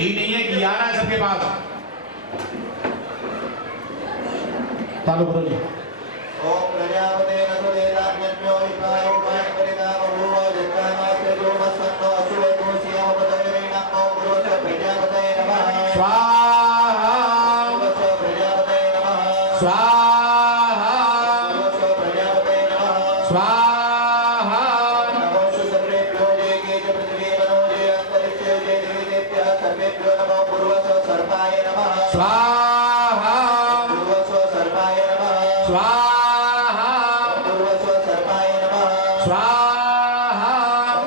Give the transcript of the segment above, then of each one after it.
यही नहीं है, 11 है सबके पास। चालू करो जी। ओम प्रजापते नसुदेताज्ञो विष्णारूपाय परितामभूव जगन्नाथ जो मस्सन्नो असुरे कोशियाम पदवेन ओम गुरुस प्रजापते नमः स्वाहा गुरुस प्रजापते नमः स्वाहा गुरुस प्रजापते नमः स्वाहा नमो सर्वेभ्यो ये के च पृथ्वी मनो ये अंतरिक्षे ये देवतेभ्यः सर्वेभ्यो नमो गुरुस सर्वाय नमः स्वाहा गुरुस सर्वाय नमः स्वाहा गुरुस सर्वाय नमः स्वाहा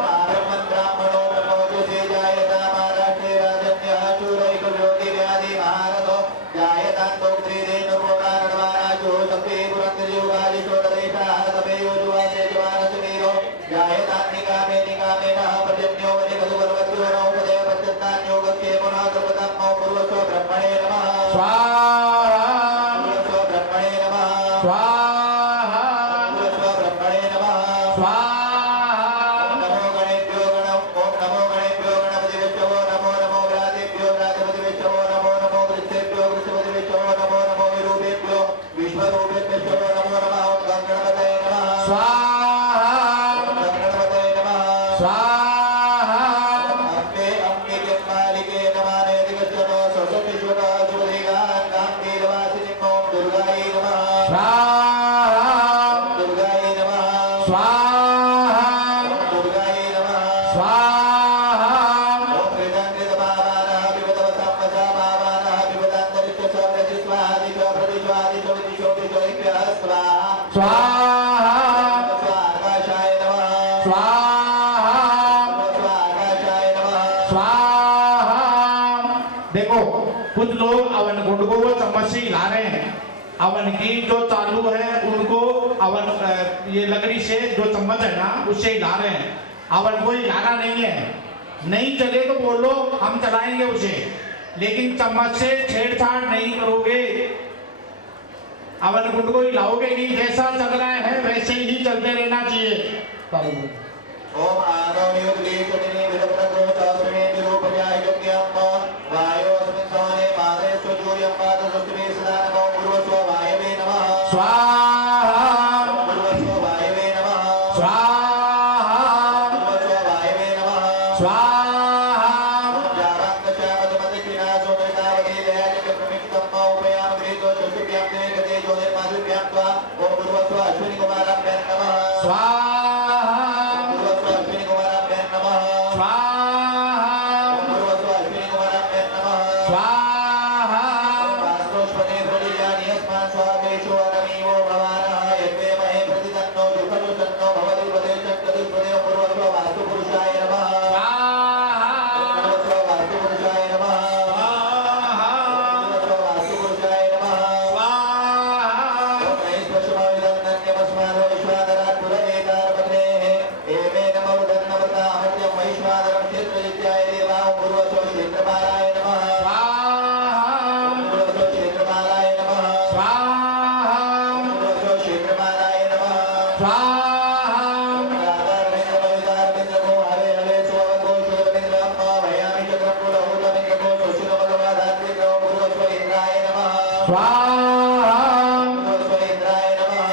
आरम्भं ब्राह्मणो नमोजसे जायता महाराष्ट्रे राजन्यः शूरैकव्योतिव्याधि महारथो जायतां दोग्ध्रीदेन पुराणवाराजो सप्ते पुरन्दरयुगादिशोदरेशाः तमेयो जुवासे जुवानसमीरो जायतां निकामे निकामेनः पर्जन्यो वरिकसुपर्वत्यो नौपदय पश्यन्तान्योगस्ये पुनः कृपतां मौ पूर्वस्व ब्रह्मणे नमः स्वाहा पूर्वस्व ब्रह्मणे नमः स्वाहा पूर्वस्व ब्रह्मणे नमः स्वाहा नमो गणेभ्यो नमो गणेभ्यो गणपति विष्णवो नमो नमो व्रातेभ्यो व्रातपति विष्णवो नमो नमो वृक्षेभ्यो वृक्षपति विष्णवो नमो नमो विरूपेभ्यो विश्वरूपेभ्यो नमो नमः ओम गणपतये नमः स्वाहा ओम गणपतये नमः स्वाहा अम्बे अम्बे मालिके नमः नेतिगच्छनो सरस्वती शुभा शुभदेगा कान्तिवासिनी ओम दुर्गायै नमः स्वाहा दुर्गायै नमः स्वाहा दुर्गायै नमः स्वाहा ओम वेदांतृतभावानः विपदवसम्मसामावानः विपदान्तरिक्षस्वप्रतिस्वादिशो प्रतिस्वादिशो दिशोऽपिशोभ्यः स्वाहा स्वाहा स्वाकाशाय नमः स्वाहा स्वाकाशाय नमः स्वाहा। देखो कुछ लोग अवन गुंड को वो चम्मच से हिला रहे हैं। अवन की जो चालू है उनको अवन ये लकड़ी से जो चम्मच है ना उससे हिला रहे हैं। अवन को हिलाना नहीं है, नहीं चले तो बोलो हम चलाएंगे उसे, लेकिन चम्मच से छेड़छाड़ नहीं करोगे। अवन गुंड को हिलाओगे नहीं, जैसा चल रहा है वैसे ही चलते रहना चाहिए। चालू करो। ओम आनोनियुक्लीशनिनि विरप्रगो चास्मे विरूपजाय यज्ञम् वायो अस्मिन् सवने मादे स्वजूयं पादसुस्मे सदा नमो गुरुस्व वायवे नमः स्वाहा गुरुस्व वायवे नमः स्वाहा गुरुस्व वायवे नमः स्वाहा जावान्तश्यामदमदक्षिणासो मृतावती दयाजगप्रमिक्तं मौपयाम गृहीतो चक्षुभ्यां ते गते ज्योतिर्माधुभ्यां त्वा ओम गुरुस्व अश्विनी कुमाराभ्यां नमः स्वाहा गुरुस्व अश्विनी कुमाराभ्यां नमः स्वाहा गुरुस्व अश्विनी कुमाराभ्यां नमः स्वाहा वास्तोष्पदे प्रदियानि यस्मात् स्वामेषु अनमीवो भवानः यद्वेमहे प्रतितन्नो युगनुसन्नो भवति उपदेशङ्कदुष्पदे पूर्वस्व वास्तुपुरुषाय नमः स्वाहा पूर्वस्व वास्तुपुरुषाय नमः पूर्वस्व वास्तुपुरुषाय नमः ॐ विश्वादरात् पुरनेकारपत्नेः एवेन मरुदन्नवता अमर्त्यं वैश्वानरं क्षेत्रजित्याय देवां पूर्वस्व क्षेत्रपालाय नमः पूर्वस्व क्षेत्रपालाय नमः पूर्वस्व क्षेत्रपालाय नमः राधारविन्द्रमयुतारविन्द्रको हरे हरे सुवगो शूरविन्द्रम्मा भयामि चक्रं पुरहूतमिन्द्रको सुशिरोमगवाधात्रिन्द्रो पूर्वस्व इन्द्राय नमः पूर्वस्व इन्द्राय नमः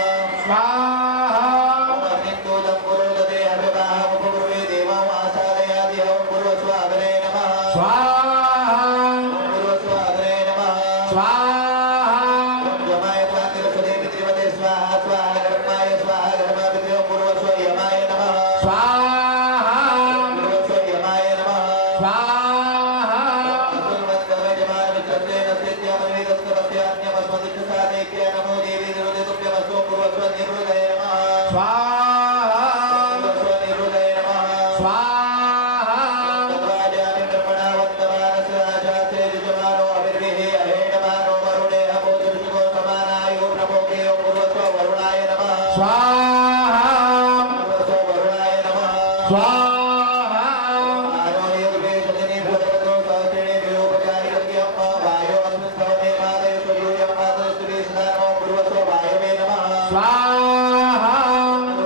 ओम अग्निदूतं पुरोदते हविवाह उपकुर्वे देवं आसादयादि ओम पूर्वस्व अग्रे नमः ओम पूर्वस्व अग्रे नमः ओम यमाय स्वातिरसुदे पितृवते स्वाहा स्वाहा धर्माय स्वाहा धर्मापितृ पूर्वस्व यमाय नमः पूर्वस्व यमाय नमः असुरवत्कर्म जमान विचर्देन सेत्यामनिवेदस्तवस्यान्यमस्मदिक्षसादेक्य नमो देवी निरुदितुभ्यमस्तु पूर्वस्व निरुदये नमः पूर्वस्व निरुदये नमः तद्वाजामि ब्रह्मणा वन्दमानस्य राजासे युजमानो अभिर्विहि अहेणमानो वरुणे अपोदुर्षिको समानायो प्रमोके पूर्वस्व वरुणाय नमः पूर्वस्व वरुणाय नमः आरोह्यगुपेशदिने भूतगतो सहस्रिणे विरूपजाय यज्ञम् वायो अस्मिन् सवने मादयस्व यूयं मादयस्व सदा नमो पूर्वस्व वायवे नमः पूर्वस्व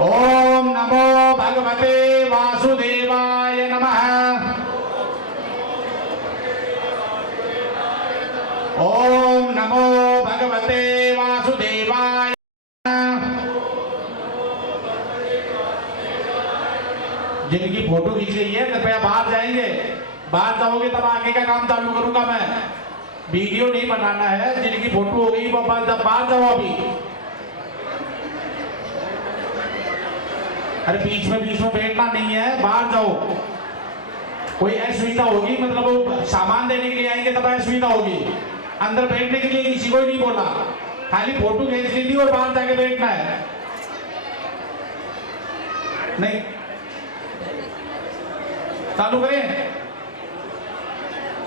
ओम नमो भगवते वासुदेवाय नमः। ओम नमो भगवते वासुदेवाय। जिनकी फोटो खींच गई है कृपया बाहर जाएंगे। बाहर जाओगे तब आगे का काम चालू करूंगा मैं। वीडियो नहीं बनाना है। जिनकी फोटो हो गई वो बाहर जाओ अभी। अरे बीच में बैठना नहीं है, बाहर जाओ। कोई असुविधा होगी मतलब वो सामान देने के लिए आएंगे तब असुविधा होगी। अंदर बैठने के लिए किसी को ही नहीं बोला, खाली फोटो खींच ली थी और बाहर जाके बैठना है। नहीं चालू करें।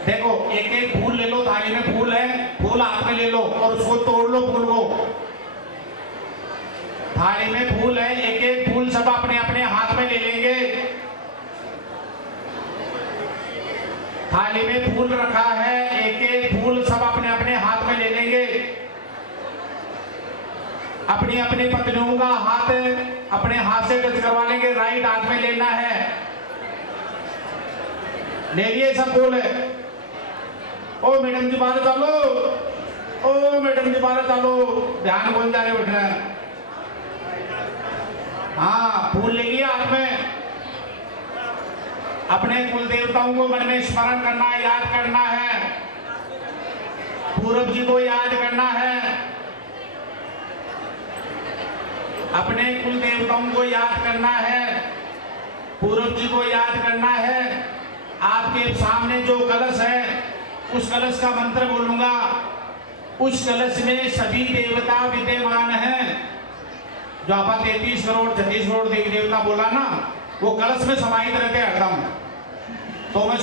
देखो एक एक फूल ले लो, थाली में फूल है, फूल हाथ में ले लो और उसको तोड़ लो फूल को। थाली में फूल है, एक एक फूल सब अपने अपने हाथ में ले लेंगे। थाली में फूल रखा है, एक एक फूल सब अपने अपने हाथ में ले लेंगे। अपनी अपनी पत्नियों का हाथ अपने हाथ से टच करवा लेंगे, राइट हाथ में लेना है। ले लिए सब फूल। ओ मैडम जी बाहर चलो, ओ मैडम जी बाहर चलो, ध्यान बोल जा रहे बैठ रहे हैं। हाँ फूल ले लिया हाथ में। अपने कुल देवताओं को मन में स्मरण करना है, याद करना है। पूरब जी को याद करना है। अपने कुल देवताओं को याद करना है, पूरब जी को याद करना है। आपके सामने जो कलश है उस कलश का मंत्र बोलूंगा। उस कलश में सभी देवता विद्यमान हैं। जो आप 33 करोड़ 36 करोड़ देवी देवता बोला ना, वो कलश में समाहित रहते हैं हरदम। तो मैं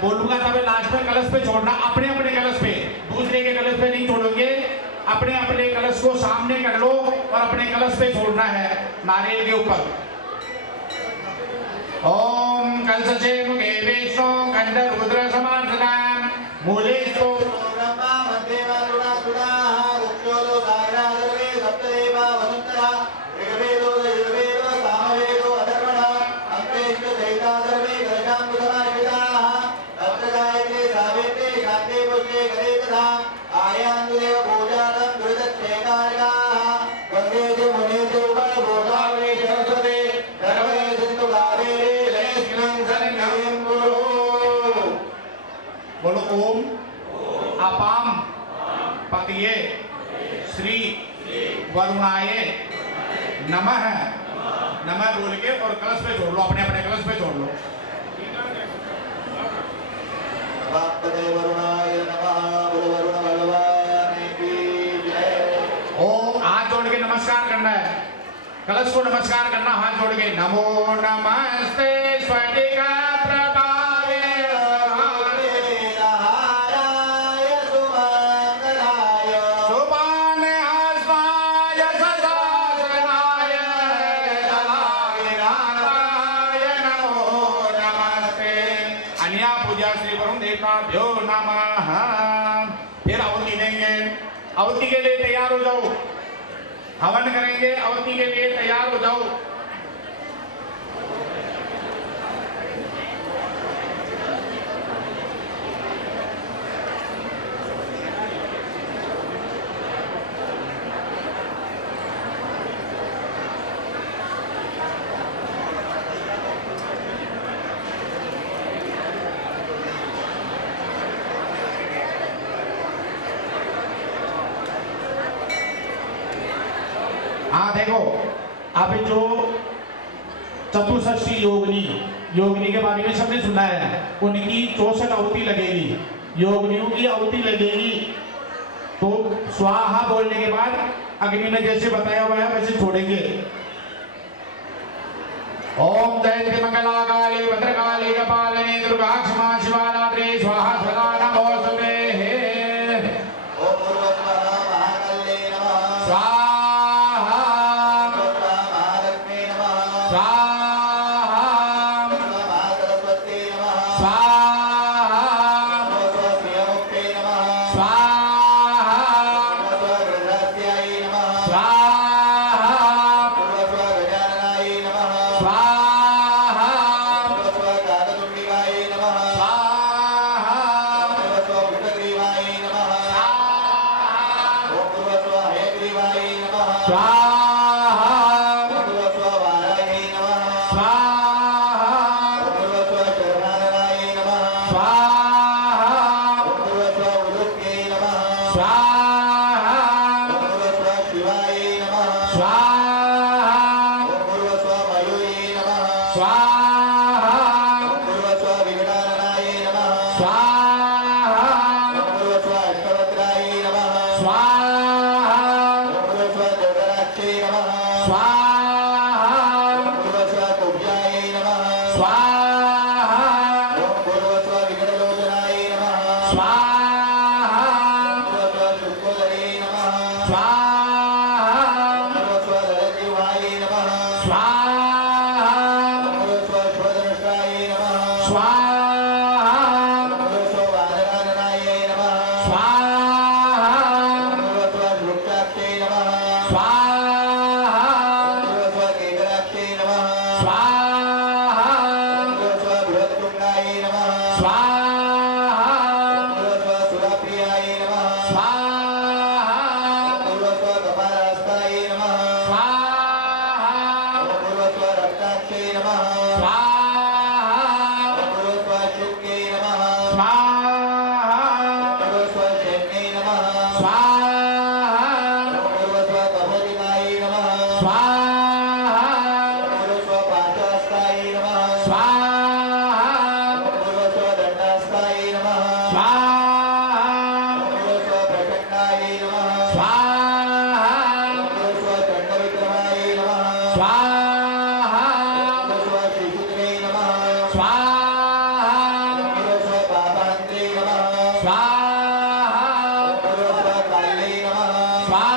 बोलूंगा तब लास्ट में कलश पे छोड़ना, अपने अपने कलश पे, दूसरे के कलश पे नहीं छोड़ोगे। अपने अपने कलश को सामने कर लो और अपने कलश पे छोड़ना है नारियल के ऊपर। ओम कलशे मुखे विष्णु खंड रुद्र समार्जनाम मूलेषु ब्रह्मा मध्ये वरुणा सुराः उच्चोलो गायना सर्वे सप्तदेवा वसुंधरा ऋग्वेदो यजुर्वेदो सामवेदो अथर्वणः अङ्गेषु सहिता सर्वे दशाङ्गुसमाश्रिताः तत्र गायत्रे सावित्रे शान्ते पुष्पे करे तथा आयान्तुदेव पूजानं दुरितक्षेकारकाः गङ्गेषु मुनेषु गोदावरी सरस्वती नर्मदे सिन्धु कावेरी जलेऽस्मिन् सन्निधिं कुरु। बोलो ओम अपाम पतिये श्री वरुणाय नमः। नमः बोल के और कलश पे छोड़ लो, अपने अपने कलश पे छोड़ लो। भक्तदे वरुणाय नमः। बोलो वरुण भगवान की जय। ओम हाथ जोड़ के नमस्कार करना है, कलश को नमस्कार करना हाथ जोड़ के। नमो नमस्ते स्फटिका प्रभावे हाराय सुमंगलाय सुपाने हस्ताय सदाशिवाय दलाय नाथाय नमो नमस्ते। अन्या पूजा श्री वरुण देवताभ्यो नमः। फिर आहुति देंगे। आहुति के लिए तैयार हो जाओ, हवन करेंगे। आहुति के लिए तैयार हो जाओ। हाँ देखो, अब जो चतुष्षष्ठी योगिनी के बारे में सबने सुना है। उनकी 64 आहुति लगेगी, योगिनियों की आहुति लगेगी। तो स्वाहा बोलने के बाद अग्नि में जैसे बताया हुआ है वैसे छोड़ेंगे। ओम जयंती मंगला काली भद्रकाली कपालिनी दुर्गा क्षमा शिवा रात्रि स्वाहा सदा नमोस्तुते। ओम पूर्वस्वः महाकल्ये नमः। स्वाहा महालक्ष्मी नमः। स्वाहा महासरस्वती नमः। स्वाहा स्वस्वप्रियमुक्ते नमः। स्वाहा स्वाहा पूर्वस्व गजाननाय नमः स्वाहा पूर्वस्व काकतुण्डिवाय नमः स्वाहा पूर्वस्व वृषग्रीवाय नमः ओम पूर्वस्व हयग्रीवाय नमः स्वाहा पूर्वस्व वाराय नमः स्वाहा पूर्वस्व शर्वाननाय नमः स्वाहा पूर्वस्व उलुप्ये नमः स्वाहा पूर्वस्व शिवाय नमः स्वाहा पूर्वस्व मयूये नमः स्वाहा पूर्वस्व विघ्नाननाय नमः स्वाहा पूर्वस्व अष्टवक्राय नमः स्वाहा पूर्वस्व दुर्गराक्षे नमः स्वाहा पूर्वस्व कुब्जाय नमः स्वाहा पूर्वस्व विघ्नलोचनाय नमः स्वाहा पूर्वस्व शुक्रोदरे नमः स्वाहा पूर्वस्व दलजीवाय नमः स्वाहा पूर्वस्व श्वदनष्टाय नमः स्वाहा पूर्वस्व वानराननाय नमः स्वाहा पूर्वस्व श्रुक्षाक्षे नमः स्वाहा पूर्वस्व केकराक्षे नमः स्वाहा पूर्वस्व बृहत्कुण्डाय नमः स्वाहा पूर्वस्व सुरप्रियाय नमः स्वाहा पूर्वस्व कपालहस्ताय नमः स्वाहा पूर्वस्व रक्ताक्षे नमः स्वाहा पूर्वस्व शुक्ये नमः स्वाहा पूर्वस्व शैन्ये नमः स्वाहा पूर्वस्व कपोदिकाय नमः स्वाहा पूर्वस्व पाशहस्ताय नमः स्वाहा पूर्वस्व दण्डहस्ताय नमः स्वाहा पूर्वस्व प्रचण्डाय नमः स्वाहा पूर्वस्व चण्डविक्रमाय नमः स्वाहा पूर्वस्व श्रीशूद्रे नमः स्वाहा पूर्वस्व पापान्त्रे नमः स्वाहा पूर्वस्व काल्ये नमः स्वाहा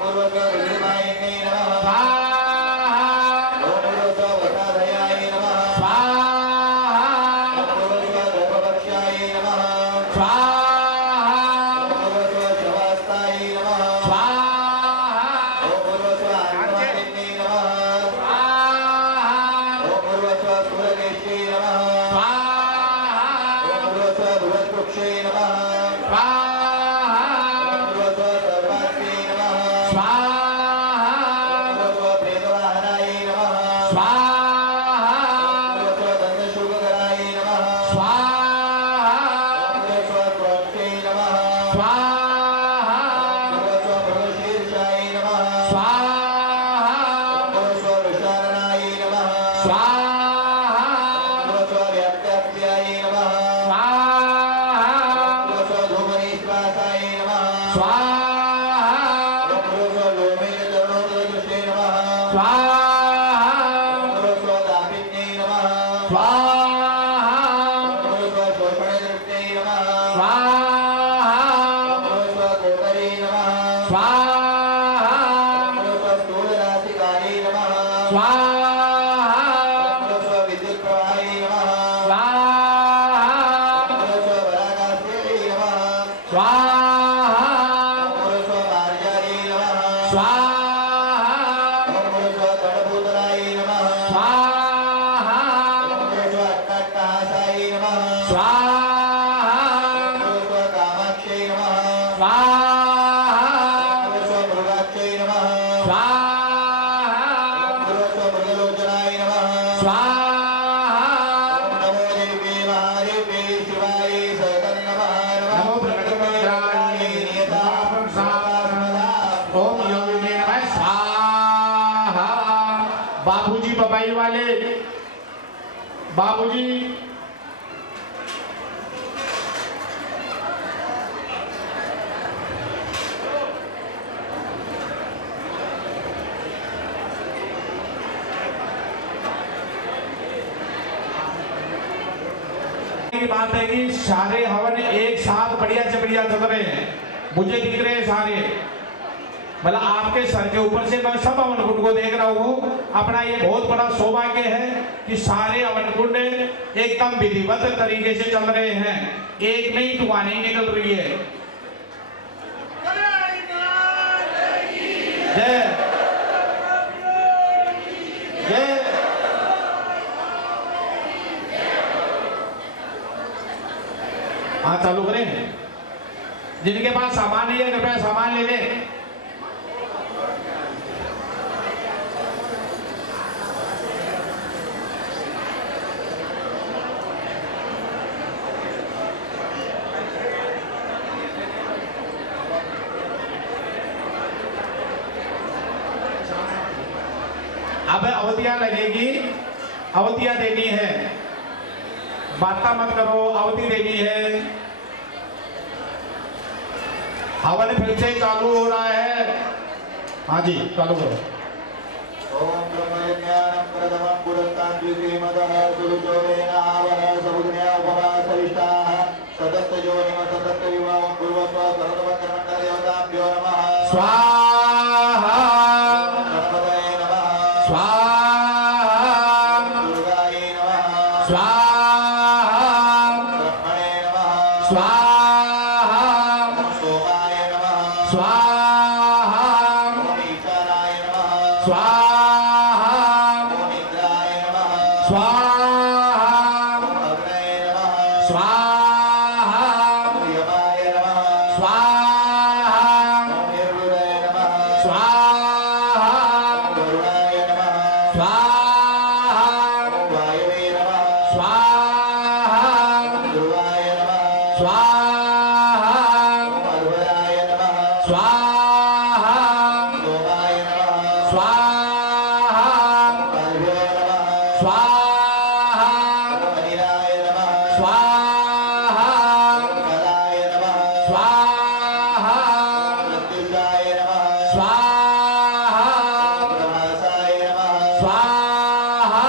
पूर्वस्व विद्रुमायिने नमः स्वाहा पूर्वस्व वटाधयाय नमः स्वाहा पूर्वस्व गर्भवक्ष्याय नमः स्वाहा पूर्वस्व शवास्ताय नमः स्वाहा पूर्वस्व आत्मानिन्ने नमः स्वाहा पूर्वस्व सूरकेशे नमः पूर्वस्व बृहत्पुक्षे नमः स्वाहा पूर्वस्व सर्वात्मे नमः स्वाहा पूर्वस्व प्रेतवाहनाय नमः स्वाहा पूर्वस्व दन्तशूलकराय नमः स्वाहा पूर्वस्व त्वष्टे नमः स्वाहा पूर्वस्व मृगशीर्षाय नमः स्वाहा पूर्वस्व वृषारणाय नमः स्वाहा पूर्वस्व व्याप्त्याय नमः स्वाहा पूर्वस्व धूमनीश्वासाय नमः स्वाहा पूर्वस्व लोमेनचरणोदृष्टे नमः स्वाहा पूर्वस्व दापिन्ये नमः स्वाहा पूर्वस्व शोषणदृष्टे नमः स्वाहा पूर्वस्व कोटरे नमः स्वाहा पूर्वस्व स्थूलनासिकाय नमः स्वाहा पूर्वस्व विद्युत्प्रवाहाय नमः स्वाहा पूर्वस्व वरागास्यै नमः स्वाहा पूर्वस्व मार्जायै नमः स्वाहा पूर्वस्व गणभूतराय नमः स्वाहा पूर्वस्व अट्टाट्टहासाय नमः स्वाहा पूर्वस्व कामाक्षै नमः स्वाहा पूर्वस्व मृगाक्षै नमः स्वाहा पूर्वस्व मृगलोचनाय नमः स्वाहा नमो देव्ये महादेव्ये शिवाय सतन्नमः नमो प्रकटमेन्द्राय नियताप्रसादा ओम योगिने नमः स्वाहा। बाबूजी बबाई वाले बाबूजी की बात है कि सारे हवन एक साथ बढ़िया से बढ़िया चल रहे हैं, मुझे दिख रहे हैं सारे, मतलब आपके सर के ऊपर से मैं सब हवन कुंड को देख रहा हूँ। अपना ये बहुत बड़ा सौभाग्य है कि सारे हवन कुंड एकदम विधिवत तरीके से चल रहे हैं, एक नहीं धुआं नहीं निकल रही है। हाँ चालू करें। जिनके पास सामान नहीं है कृपया सामान ले लें। अब अवधियां लगेगी, अवधियां देनी है, बाता मत करो, अवधि देनी है। हवन फिर से चालू हो रहा है। हाँ जी चालू करो। ओम ब्रह्मज्ञानं प्रथमं पुरस्तां द्वितीयमतः सुरुचोरेणावः समुद्रया उपवासविष्टाः सदत्तयोनिम सदत्तविवाहं कुर्वन्तो सर्वमन्त्रमण्डलदेवताभ्यो नमः। स्वाहा गणपतये नमः। स्वाहा दुर्गायै नमः। स्वाहा ब्रह्मणे नमः। स्वाहा सोमाय नमः। स्वाहा ओम ईशानाय नमः। स्वाहा ओम इंद्राय नमः। स्वाहा ओम अग्नये नमः। स्वाहा ओम यमाय नमः। स्वाहा ओम निर्वृदये नमः। स्वाहा ओम वरुणाय नमः। स्वाहा ओम वायवे नमः। स्वाहा ओम ध्रुवाय नमः। स्वाहा ओम अर्भयाय नमः। स्वाहा सोमाय नमः। स्वाहा पार्भ्यो नमः। स्वाहा ओम अनिलाय नमः। स्वाहा ओम कलाय नमः। स्वाहा प्रत्युषाय नमः। स्वाहा प्रभासाय नमः। स्वाहा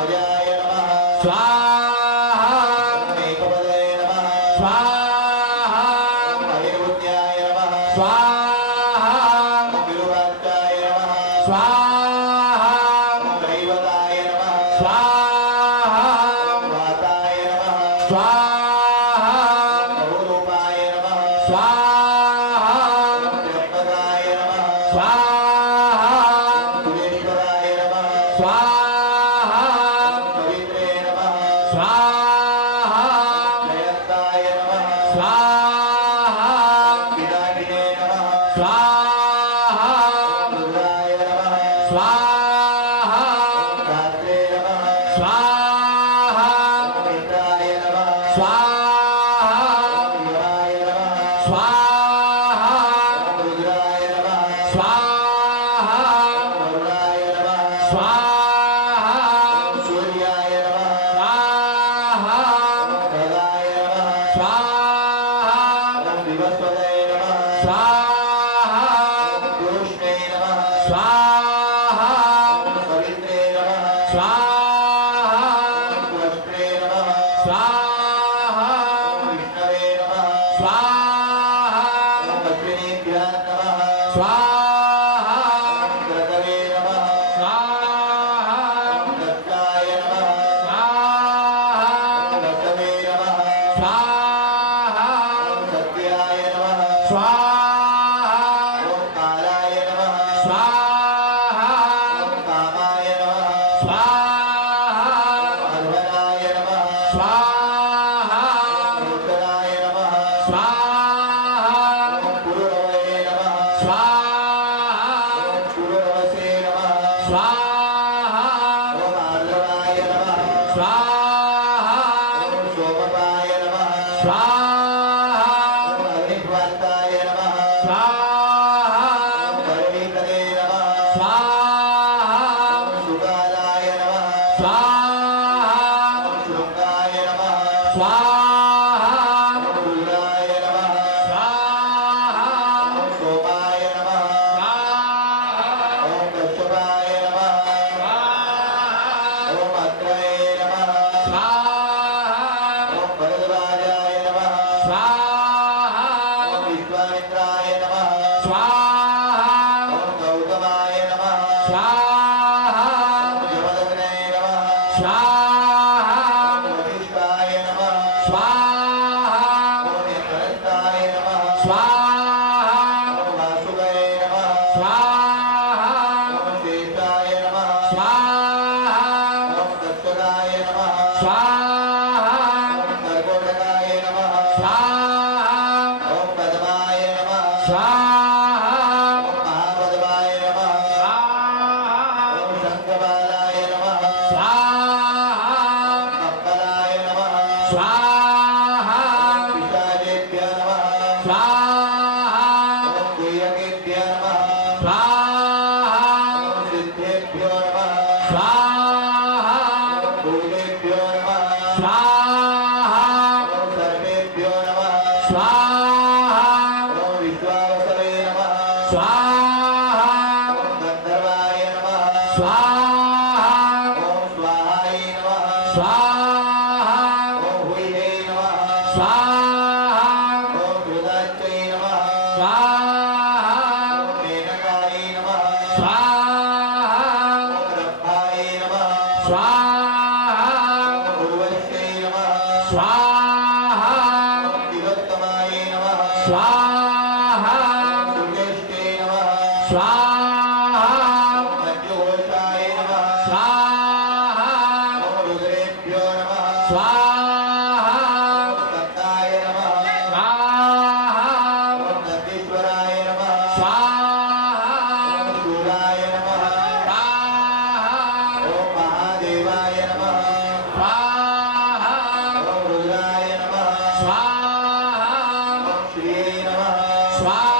अजाय नमः। स्वाहा ओम एकपदये नमः। स्वाहा ओम अनिरुद्ध्याय नमः। स्वाहा ओम विरुवाचाय नमः। स्वाहा ओम दैवताय नमः। स्वाहा ओम वाताय नमः। स्वाहा बहुरूपाय नमः। स्वाहा ओम त्र्यंबकाय नमः। स्वाहा ओम सुरेश्वराय नमः। स्वाहा ओम पवित्रे नमः। स्वाहा जयंताय नमः। स्वाहा पिनाकिने नमः। स्वाहा रुद्राय नमः। स्वाहा रात्रे नमः। स्वाहा ओम इंद्राय नमः। स्वाहा ओम यमाय नमः। स्वाहा ओम रुद्राय नमः। स्वाहा ओम वरुणाय नमः। स्वाहा ओम सूर्याय नमः। स्वाहा ओम भगाय नमः। स्वाहा ओम विवस्वतये नमः। स्वाहा ओम कृष्णे नमः। स्वाहा ओम पवित्रे नमः। स्वाहा ओम त्वष्ट्रे नमः। स्वाहा ओम विष्णवे नमः। स्वाहा ओम अश्विनीभ्यः नमः। स्वाहा ओम क्रतवे नमः। स्वाहा ओम दत्ताय नमः। स्वाहा ओम दशमे नमः। स्वाहा ओम सत्याय नमः। स्वाहा ओम कालाय नमः। स्वाहा ओम कामाय नमः। स्वाहा ओम अर्भणाय नमः। स्वाहा ओम उत्तराय नमः। स्वाहा ओम पुरुरवये नमः। स्वाहा ओम पुरुरवसे नमः। स्वाहा ओम आर्द्रवाय नमः। स्वाहा ओम सोमपाय नमः। स्वाहा ओम अग्निध्वान्ताय नमः। स्वाहा ओम परमेतरे नमः। स्वाहा ओम सुकालाय नमः। स्वाहा ओम शृंगाय नमः। स्वाहा ओम रुद्राय नमः। स्वाहा ओम सोमाय नमः। स्वाहा ओम कश्यपाय नमः। ओम अत्रये नमः। ओम भरद्वाजाय नमः। ओम विश्वामित्राय नमः। ओम गौतमाय नमः। ओम यमदग्नये नमः। ओम वसिष्ठाय नमः। ओम यत्रन्ताय नमः। ओम वासुदेवाय नमः। ओम शेषाय नमः। ओम दत्तकाय नमः। ओम कर्कोटकाय नमः। स्वाहा सिद्धेभ्यो नमः स्वाहा भूतेभ्यो नमः स्वाहा सर्वेभ्यो नमः स्वाहा विश्वावसवे नमः स्वाहा गंधर्वाय नमः स्वाहा स्वाहाय नमः स्वाहा हुये नमः स्वाहा कृताच्यै नमः स्वाहा मेनकाय नमः स्वाहा रब्बाय नमः स्वाहा उर्वश्यै नमः स्वाहा तिलोत्तमाय नमः स्वाहा सुज्येष्ठे नमः स्वाहा मध्योषाय नमः स्वाहा रुद्रेभ्यो नमः स्वाहा दत्ताय नमः स्वाहा नंदीश्वराय नमः स्वाहा शूराय नमः ओम महादेवाय नमः स्वाहा ओम रुद्राय नमः स्वाहा ओम श्रीये नमः स्वाहा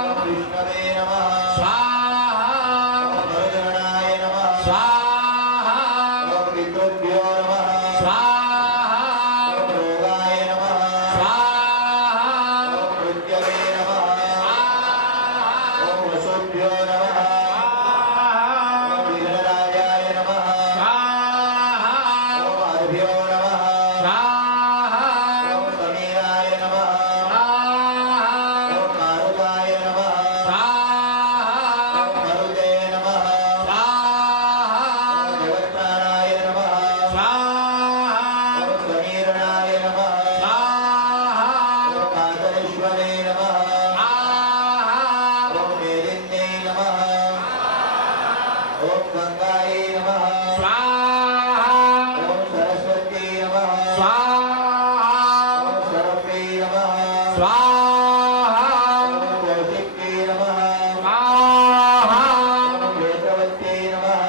ओम विष्णवे नमः स्वाहा ओम भरतगणाय नमः स्वाहा ओम पितृभ्यो नमः स्वाहा ओम रोगाय नमः स्वाहा ओम मृत्यवे नमः ओम वसुभ्यो नमः ओम विघ्नराजाय नमः ओम अभ्यो नमः ओम समीराय नमः ओम मारुताय नमः ओम मरुते नमः ओम जगत्प्राणाय नमः ओम समीरणाय नमः ओम कातरेश्वरे नमः ओम मेदिन्ये नमः ओम गंगायै नमः ओम सरस्वत्यै नमः ओम सरस्वत्यै नमः ओम कौशिक्यै नमः ओम वेदवत्यै नमः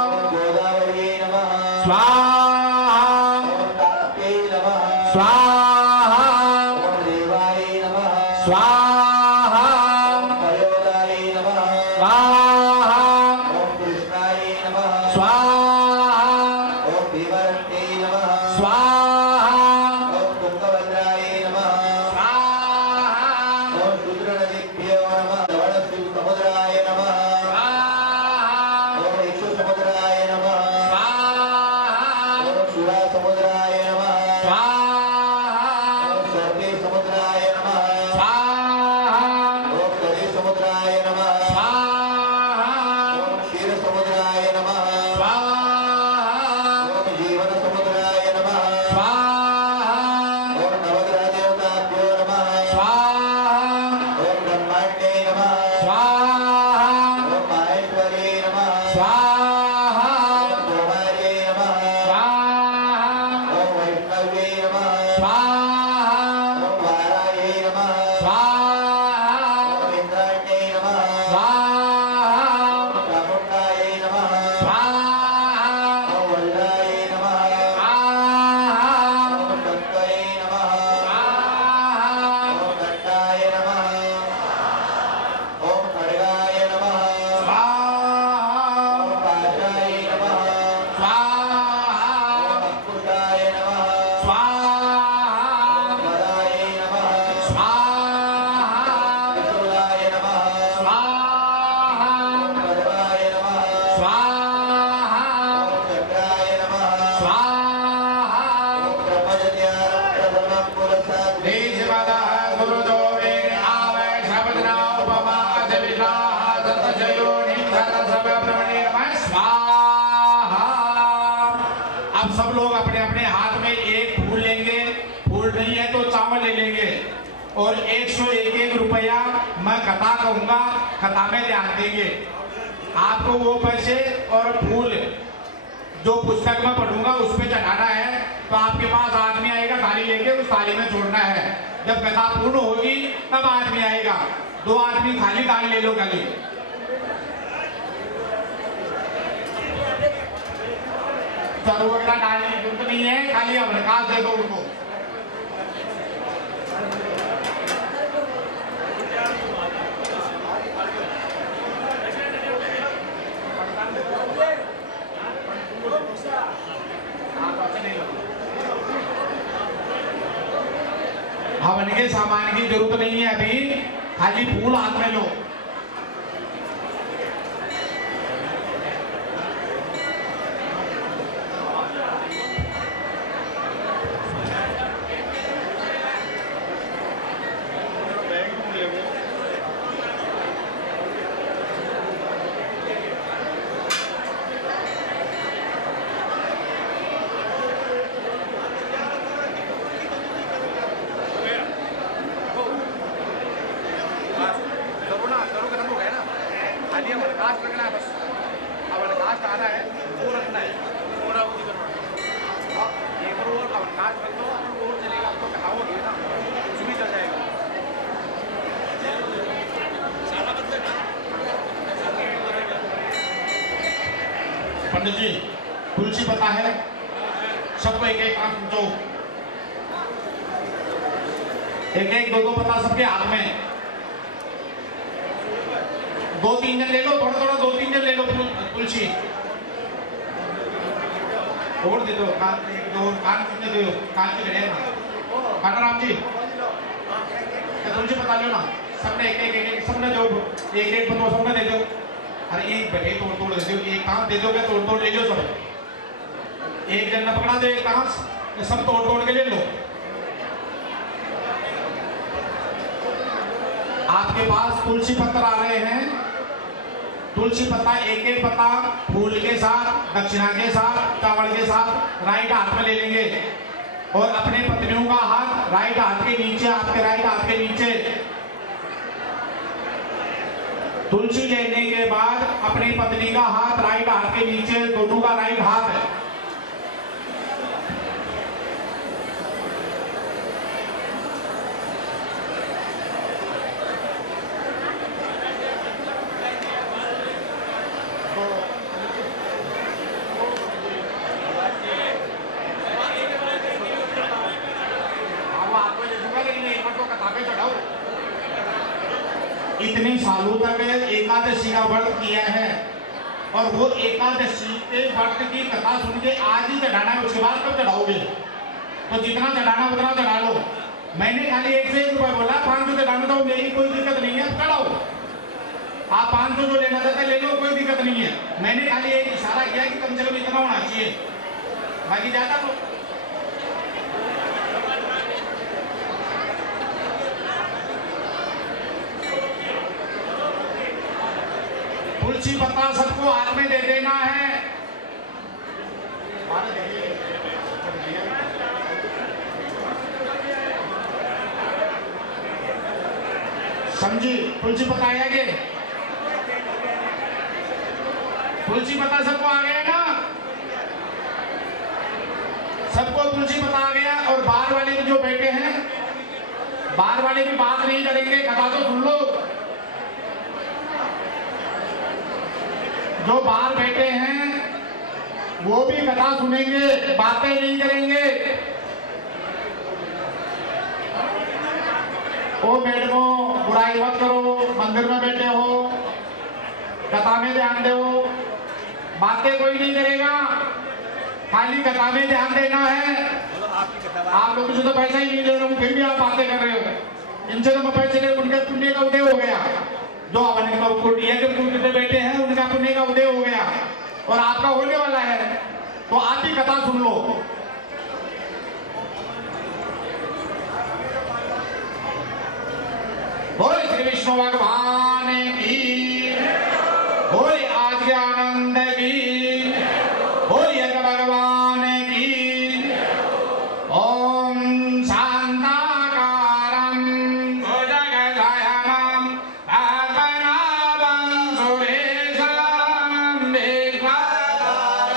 ओम गोदावर्यै नमः ओम ताप्त्यै नमः ओम देवाय नमः ओम पयोदाय नमः ओम कृष्णाय नमः ओम भीमरत्यै नमः ओम तुंगभद्राय नमः ओम शूद्रनदीभ्यो नमः लवणसमुद्राय नमः ओम इक्षुसमुद्राय नमः ओम सुरासमुद्राय नमः ओम सर्वेसमुद्राय नमः ओम नदीसमुद्राय नमः ओम क्षीरसमुद्राय नमः ओम जीवनसमुद्राय नमः ओम नवग्रहदेवताभ्यो नमः ओम ब्रह्माण्डे नमः ओम माहेश्वरे नमः ओम कुमार्ये नमः ओम वैष्णव्ये नमः ओम वाराये नमः ओम इंद्राण्ये नमः ओम चामुण्डायै नमः ओम वल्लायै नमः ओम शक्तये नमः ओम दत्ताय नमः ओम खड्गाय नमः ओम पाशाय नमः ओम अंकुशाय नमः ओम वराय नमः त्रिशूलाय नमः ओम पद्माय नमः ओम चक्राय नमः ओम ब्रह्मचर्यारम्भं पुरस्तात् अब सब लोग अपने अपने हाथ में एक फूल लेंगे, फूल नहीं है तो चावल ले लेंगे और 101 रुपया मैं कथा कहूंगा, कथा में ध्यान देंगे। आपको वो पैसे और फूल जो पुस्तक में पढ़ूंगा उस पे चढ़ाना है। तो आपके पास आदमी आएगा, थाली लेके उस थाली में छोड़ना है। जब कथा पूर्ण होगी तब आदमी आएगा। 2 आदमी खाली थाली ले लो खाली। जरूरत का डालने की जरूरत नहीं है, खाली अवकाश दे दो उनको। हवन के सामान की जरूरत नहीं है अभी, खाली फूल हाथ में लो। पंडित जी तुलसी पता है, सबको एक एक काम पूछो, एक एक दो दो पता सबके हाथ में, 2-3 जन ले लो, थोड़ा थोड़ा 2-3 जन ले लो तुलसी। और दे दो कान, एक दो कान कितने दे दो, कान के घड़े ना कांटाराम जी तुलसी पता लो ना, सबने एक सबने जो एक पत्ता सबने दे दो। अरे एक बैठे तोड़ दे दो, एक कहाँ दे दोगे, तोड़ ले लो सब, एक जन ने पकड़ा दे, कहाँ सब तोड़ के ले लो। आपके पास तुलसी पत्थर आ रहे हैं, तुलसी पत्ता एक पत्ता फूल के साथ, दक्षिणा के साथ, चावल के साथ राइट हाथ में ले लेंगे और अपने पत्नियों का हाथ राइट हाथ के नीचे, आपके राइट हाथ के नीचे। तुलसी लेने के बाद अपनी पत्नी का हाथ राइट हाथ के नीचे, दोनों का राइट हाथ है। इतने सालों तक एकादशी का व्रत किया है और वो एकादशी के व्रत की कथा सुन के आज ही चढ़ाना है, उसके बाद कब चढ़ाओगे? तो जितना चढ़ाना उतना चढ़ा लो। मैंने खाली 1 से 1 रुपये बोला, 500 चढ़ाना तो मेरी कोई दिक्कत नहीं है, चढ़ाओ। आप 500 जो लेना चाहते ले लो, कोई दिक्कत नहीं है। मैंने खाली एक इशारा किया कि कम से कम इतना होना चाहिए, बाकी ज्यादा तो तुलसी पत्ता सबको हाथ में दे देना है। समझी? तुलसी पत्ता आया के तुलसी पत्ता सबको आ गया ना, सबको तुलसी पत्ता आ गया। और बाहर वाले भी जो बैठे हैं, बाहर वाले भी बात नहीं करेंगे, कथा तो सुन लो। जो बाहर बैठे हैं वो भी कथा सुनेंगे, बातें नहीं करेंगे। ओ बैठो, बुराई मत करो, मंदिर में बैठे हो, कथा में ध्यान दो, बातें कोई नहीं करेगा, खाली कथा में ध्यान देना है। आप लोगों से तो पैसा ही नहीं ले रहा हूँ, फिर भी आप बातें कर रहे हो। इनसे तो मैं पैसे ले, उनके पुण्य का उदय हो गया। जो कुंड पे बैठे हैं उनका पुण्य का उदय हो गया और आपका होने वाला है, तो आप भी कथा सुन लो। बोले श्री विष्णु भगवान की, बोले आदि आनंद की, बोले भगवान की। ओम शांताकारं भुजगशयनं पद्मनाभं सुरेशं विघ्नहरं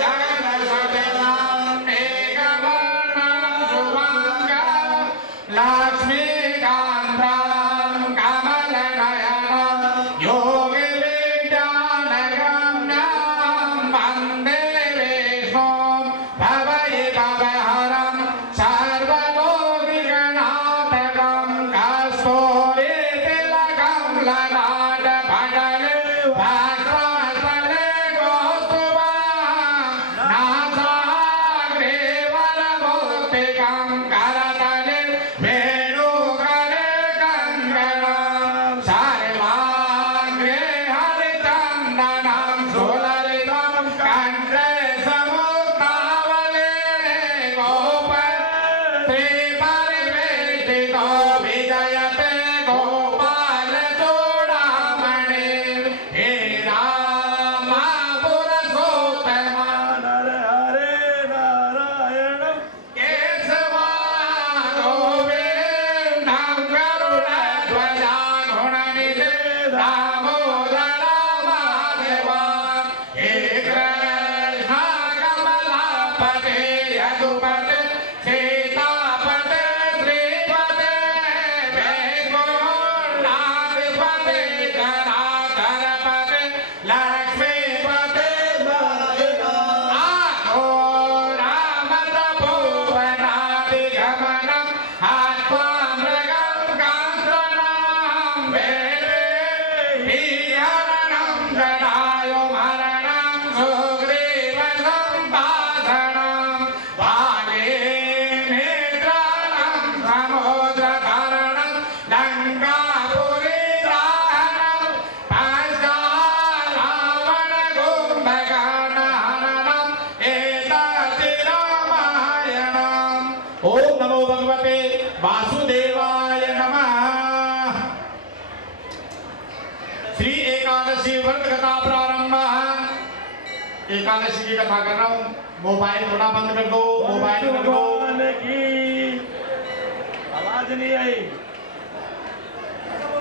जगन्नाथं एकवर्णं शुभंकरं लक्ष्मीकान्तं कमलाकान्तं एकादशी व्रत कथा प्रारंभ है। एकादशी की कथा कर रहा हूँ। मोबाइल थोड़ा बंद कर दो, मोबाइल कर दो। आवाज नहीं आई।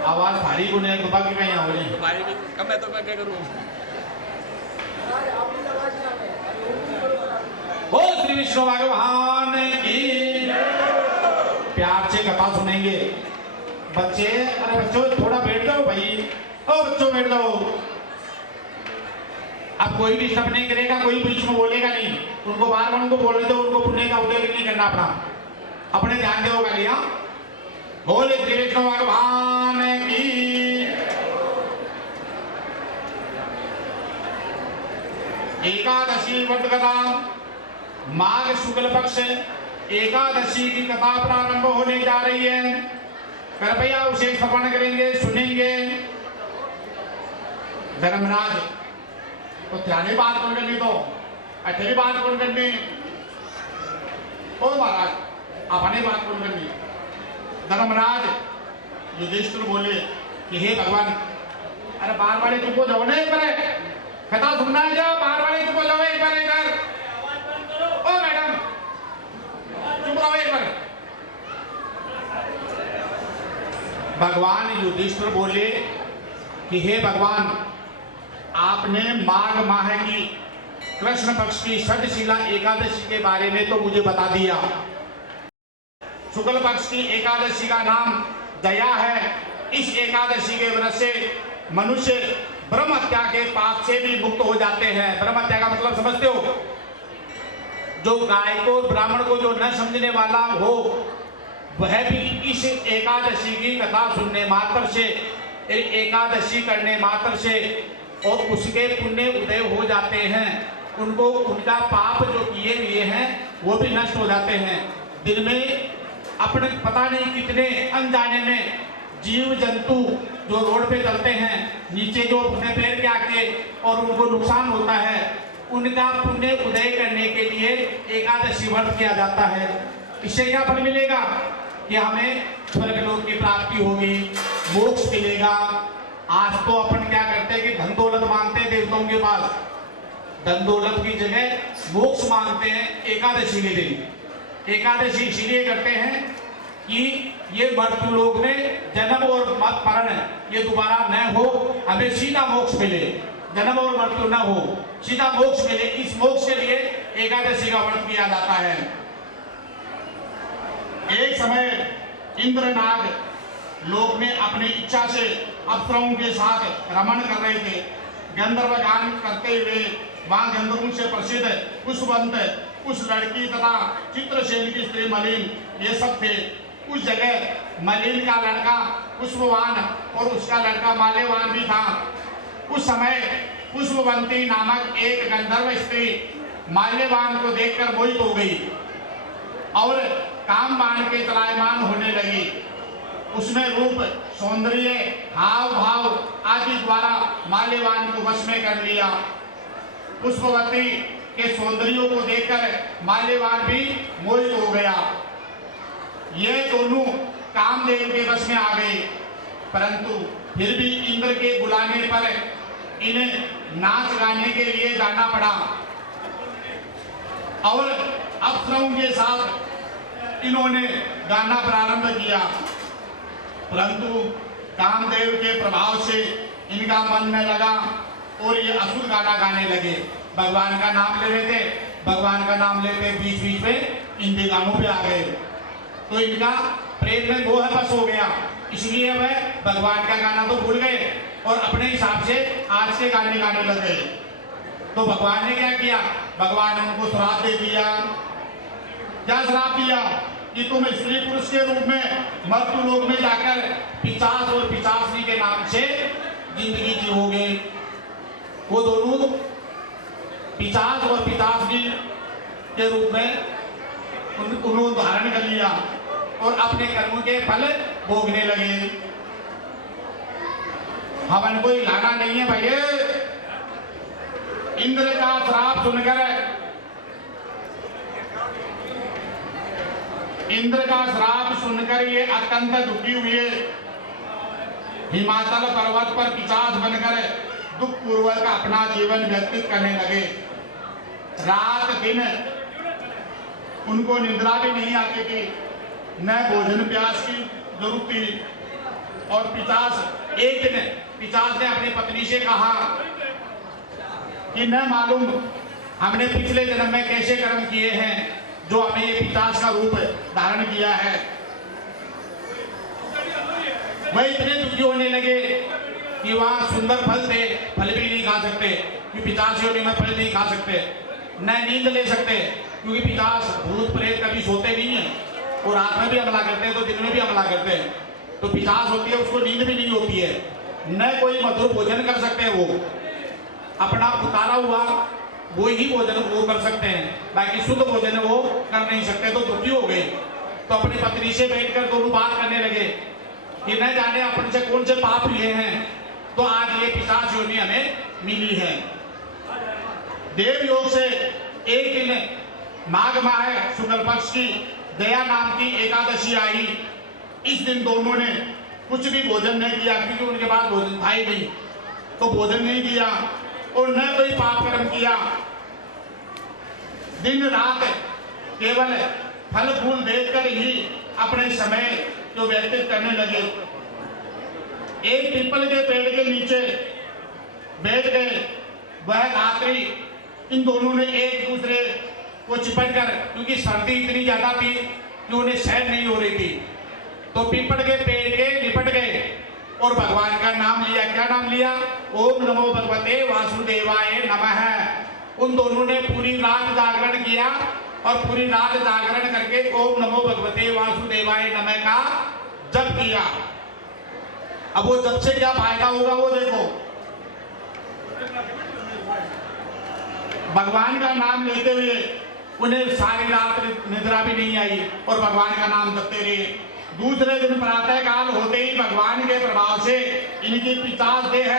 आवाज भारी को नहीं, तो बाकी कहीं हो रही भाई कम है तो मैं क्या करूँ? ओ श्री विष्णु भगवान की प्यार से कथा सुनेंगे बच्चे। अरे बच्चों थोड़ा बैठ जाओ भाई। ओ बच्चों बैठ जाओ। अब कोई डिस्टर्ब नहीं करेगा, कोई बीच में बोलेगा नहीं। उनको बार बार उनको बोलने दो, उनको पुण्य का उदय भी नहीं करना अपना, अपने ध्यान दो खाली। हाँ, बोले श्री विष्णु भगवान की। एकादशी व्रत कथा माघ शुक्ल पक्ष एकादशी की कथा प्रारंभ होने जा रही है। कृपया उसे श्रवण करेंगे, सुनेंगे। धर्मराज तो ध्यान बात कौन करनी, तो अठेरी बात कौन करनी? ओ महाराज अपनी बात कौन करनी? धर्मराज युधिष्ठिर बोले कि हे भगवान, अरे बार बार चुप हो जाओ ना, एक बार कथा सुनना है, जाओ बार बार चुप हो जाओ एक बार। इधर ओ मैडम चुप रहो एक बार। भगवान युधिष्ठिर बोले कि हे भगवान, आपने माघ माह की कृष्ण पक्ष की षटशिला एकादशी के बारे में तो मुझे बता दिया। शुक्ल पक्ष की एकादशी का नाम दया है। इस एकादशी के व्रत से मनुष्य ब्रह्म हत्या के पाप से भी मुक्त हो जाते हैं। ब्रह्म हत्या का मतलब समझते हो? जो गाय को ब्राह्मण को जो न समझने वाला हो, वह भी इस एकादशी की कथा सुनने मात्र से, एकादशी करने मात्र से और उसके पुण्य उदय हो जाते हैं। उनको उनका पाप जो किए हुए हैं वो भी नष्ट हो जाते हैं। दिन में अपने पता नहीं कितने अनजाने में जीव जंतु जो रोड पे चलते हैं, नीचे जो अपने पैर के आके और उनको नुकसान होता है, उनका पुण्य उदय करने के लिए एकादशी व्रत किया जाता है। इससे क्या फल मिलेगा कि हमें स्वर्गलोक की प्राप्ति होगी, मोक्ष मिलेगा। आज तो अपन क्या करते हैं कि धन दौलत मांगते हैं देवताओं के पास, धन दौलत की जगह मोक्ष मांगते हैं एकादशी के दिन। एकादशी इसीलिए करते हैं कि ये मृत्यु लोक में जन्म और मरण ये दोबारा न हो, हमें सीधा मोक्ष मिले, जन्म और मृत्यु न हो, सीधा मोक्ष मिले। इस मोक्ष के लिए एकादशी का व्रत किया जाता है। एक समय इंद्रनाग लोक में अपनी इच्छा से अप्सराओं के साथ रमण कर रहे थे। गंधर्व गान करते हुए वहां गंधर्वों से प्रसिद्ध पुष्पवंत, उस लड़की तथा चित्रसेन की स्त्री मलिन, ये सब थे। उस जगह मलिन का लड़का पुष्पवान और उसका लड़का माल्यवान भी था। उस समय पुष्पवंती नामक एक गंधर्व स्त्री माल्यवान को देखकर मोहित हो गई और काम बाण के चलायमान होने लगी। उसने रूप, सौंदर्य, हाव भाव आदि द्वारा माल्यवान को वश में कर लिया। पुष्पवती के सौंदर्यों को देखकर माल्यवान भी मोहित हो गया। ये दोनों कामदेव के वश में आ गए, परंतु फिर भी इंद्र के बुलाने पर इन्हें नाच गाने के लिए जाना पड़ा और अप्सराओं के साथ इन्होंने गाना प्रारंभ किया। परंतु कामदेव के प्रभाव से इनका मन में लगा और ये असुर गाना गाने लगे। भगवान का नाम ले रहे थे, भगवान का नाम लेते बीच बीच में इनके गानों पे आ गए, तो इनका प्रेम में मोह बस हो गया। इसलिए वह भगवान का गाना तो भूल गए और अपने हिसाब से आज के गाने गाने लग गए। तो भगवान ने क्या किया? भगवान ने उनको श्राप दे दिया। क्या श्राप दिया? कि तुम स्त्री पुरुष के रूप में मृत्यु लोक में जाकर पिशाच और पिशाचनी के नाम से जिंदगी जीओगे। वो दोनों पिशाच और पिशाचनी के रूप में उन्होंने धारण कर लिया और अपने कर्मों के फल भोगने लगे। हवन को हिलाना नहीं है भैया। इंद्र का श्राप सुनकर, इंद्र का श्राप सुनकर ये अत्यंत दुखी हुए। हिमाचल पर्वत पर पिशाच बनकर दुख पूर्वक अपना जीवन व्यतीत करने लगे। रात दिन उनको निद्रा भी नहीं आती थी, न भोजन प्यास की जरूरत थी। और पिशाच एक दिन पिशाच ने अपनी पत्नी से कहा कि न मालूम हमने पिछले जन्म में कैसे कर्म किए हैं जो हमें ये पिशाच का रूप धारण किया है। वह इतने दुखी होने लगे कि वहां सुंदर फल थे, फल भी नहीं खा सकते कि पिशाच योनि में फल नहीं खा सकते, न नींद ले सकते क्योंकि पिशाच भूत प्रेत कभी सोते नहीं है, और रात में भी हमला करते हैं तो दिन में भी हमला करते हैं। तो पिशाच होती है उसको नींद भी नहीं होती है, न कोई मधुर भोजन कर सकते हैं, वो अपना उतारा हुआ वो ही भोजन वो कर सकते हैं, बाकी शुद्ध भोजन वो कर नहीं सकते। तो दुखी हो गए, तो अपनी पत्नी से बैठकर दोनों बात करने लगे कि न जाने अपन से कौन से पाप हुए हैं तो आज ये पिशाच योनि हमें मिली है। देव योग से एक दिन माघ माह शुक्ल पक्ष की दया नाम की एकादशी आई। इस दिन दोनों ने कुछ भी भोजन नहीं किया क्योंकि उनके पास भोजन था ही नहीं, तो भोजन नहीं किया और न कोई पाप कर्म किया। दिन रात केवल फल फूल देखकर ही अपने समय को व्यतीत करने लगे। एक पीपल के पेड़ के नीचे बैठ गए। वह रात्रि इन दोनों ने एक दूसरे को चिपट कर, क्योंकि सर्दी इतनी ज्यादा थी कि उन्हें सहन नहीं हो रही थी, तो पीपल के पेड़ के लिपट गए और भगवान का नाम लिया। क्या नाम लिया? ओम नमो भगवते वासुदेवाय नमः। उन दोनों ने पूरी रात जागरण किया और पूरी रात जागरण करके ओम नमो भगवते वासुदेवाय नमः का जप किया। अब वो जप से क्या फायदा होगा वो देखो। भगवान का नाम लेते हुए उन्हें सारी रात निद्रा भी नहीं आई और भगवान का नाम जपते रहे। दूसरे दिन प्रातः काल होते ही भगवान के प्रभाव से इनकी पिशाच देह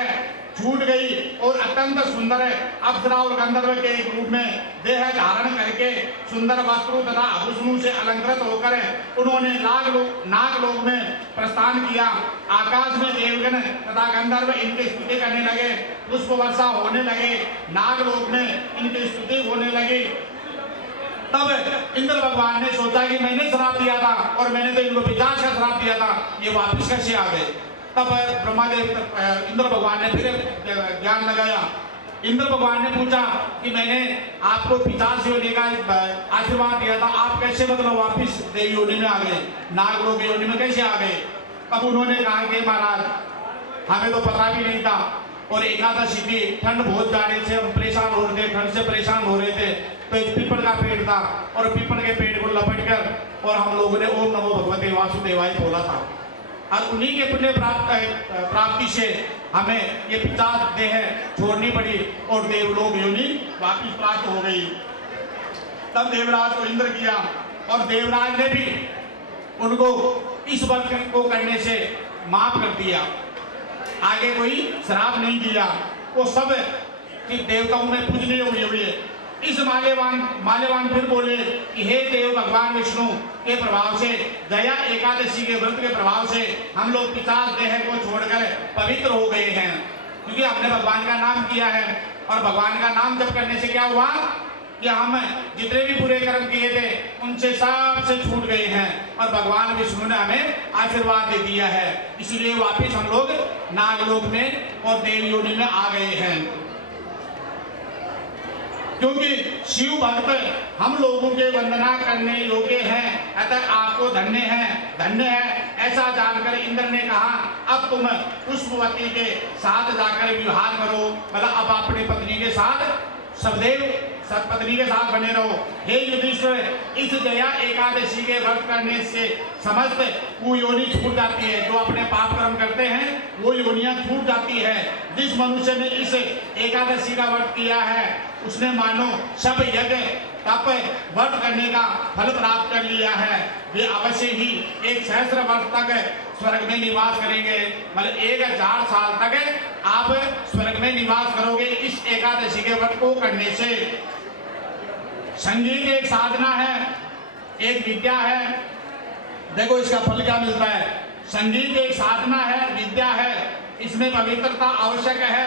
छूट गई और अत्यंत सुंदर अप्सरा और गंधर्व के एक रूप में देह धारण करके सुंदर वस्त्रों तथा आभूषणों से अलंकृत होकर उन्होंने नागलोक में प्रस्थान किया। आकाश में देवगण तथा गंधर्व इनकी स्तुति करने लगे, पुष्प वर्षा होने लगे, नागलोक में इनकी स्तुति होने लगी। तब इंद्र भगवान ने सोचा कि मैंने श्राप दिया था और मैंने तो इनको पिशाच का श्राप दिया था, ये वापिस कैसे आ गए। तब ब्रह्मादेव इंद्र भगवान ने फिर ज्ञान लगाया। इंद्र भगवान ने पूछा कि मैंने आपको पिशाच योनि का आशीर्वाद दिया था, आप कैसे मतलब वापिस देव योनि में आ गए, नागलोक योनि में कैसे आ गए। तब उन्होंने कहा कि महाराज हमें तो पता भी नहीं था और एकादशी थी, ठंड बहुत जाने से हम परेशान हो रहे थे, ठंड से परेशान हो रहे थे, तो एक पीपल का पेड़ था और पीपल के पेड़ को लपट कर और हम लोगों ने ओम नमो भगवते वासुदेवाय बोला था और उन्हीं के पुण्य प्राप्ति से हमें ये पिशाच देह छोड़नी पड़ी और देवलोक योनि वापिस प्राप्त हो गई। तब देवराज को इंद्र किया और देवराज ने भी उनको इस वर्ष को करने से माफ कर दिया, आगे कोई श्राप नहीं दिया। वो सब देवताओं में पूजनीय हुए। इस माल्यवान फिर बोले कि हे देव भगवान विष्णु के प्रभाव से, दया एकादशी के व्रत के प्रभाव से हम लोग पिशाच देह को छोड़कर पवित्र हो गए हैं, क्योंकि हमने भगवान का नाम किया है। और भगवान का नाम जप करने से क्या हुआ कि हम जितने भी बुरे कर्म किए थे उनसे सब से छूट गए हैं और भगवान विष्णु ने हमें आशीर्वाद दे दिया है। इसीलिए वापिस हम लोग नागलोक में और देव योनि में आ गए हैं। क्योंकि शिव भक्त हम लोगों के वंदना करने योग्य हैं, अतः आपको धन्य है। ऐसा जानकर इंद्र ने कहा अब तुम पुष्पवती के साथ जाकर विवाह करो, मतलब अब अपनी पत्नी के साथ सदैव सतपत्नी के साथ बने रहो। हे युधिष्ठिर, इस दया एकादशी के व्रत करने से समस्त वो योनि छूट जाती है, जो अपने पाप कर्म करते हैं वो योनियां छूट जाती है। जिस मनुष्य ने इस एकादशी का व्रत किया है उसने मानो सब यज्ञ तप व्रत करने का फल प्राप्त कर लिया है। वे अवश्य ही 1 सहस्त्र वर्ष तक स्वर्ग में निवास करेंगे, मतलब 1000 साल तक आप स्वर्ग में निवास करोगे इस एकादशी के व्रत को करने से। संगीत एक साधना है, एक विद्या है। देखो इसका फल क्या मिलता है। संगीत एक साधना है, विद्या है, इसमें पवित्रता आवश्यक है।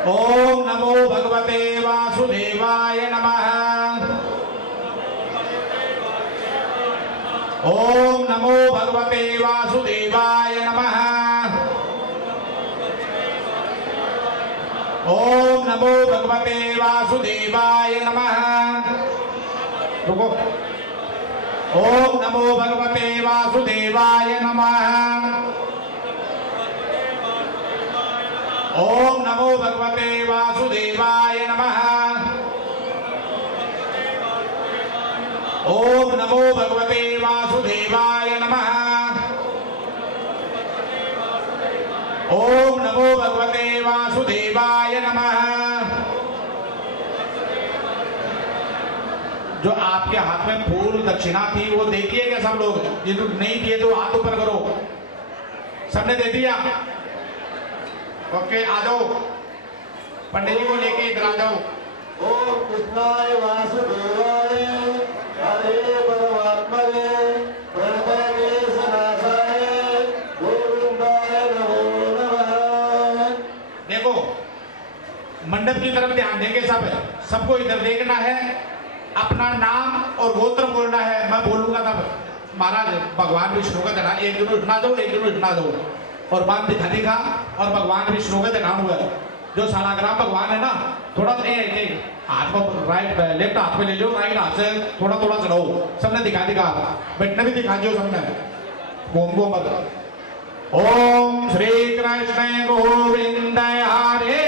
ओम नमो भगवते वासुदेवाय नमः। ओम नमो भगवते वासुदेवाय नमः। ओम नमो भगवते वासुदेवाय नमः। रुको। ओम नमो भगवते वासुदेवाय नमः। ओम नमो भगवते वासुदेवाय नमः। ओम नमो भगवते वासुदेवाय नमः। ओम नमो भगवते वासुदेवाय नमः। जो आपके हाथ में फूल दक्षिणा थी वो दे दिए क्या सब लोग? ये तो नहीं दिए तो हाथ ऊपर करो। सबने दे दिया? ओके, आ जाओ, पंडित जी को लेके इधर आ जाओ। ओम कृष्णाय वासुदेवाय हरे परमात्मने प्रणतकेशनाशाय गोविंदाय नमो नमः। देखो, मंडप की तरफ ध्यान देंगे सब, सबको इधर देखना है, अपना नाम और गोत्र बोलना है। मैं बोलूंगा तब महाराज भगवान विष्णु का ध्यान, एक जरूर उठना दो, एक जरूर उठना दो, और बात दिखा और भगवान विष्णु का ध्यान हुआ। जो सालाग्राम भगवान है ना, थोड़ा हाथ में राइट लेफ्ट हाथ में ले लो, राइट हाथ से थोड़ा थोड़ा चढ़ाओ। सबने दिखा बैठने भी दिखा दो सबने। ओम श्री कृष्ण गोविंद हरे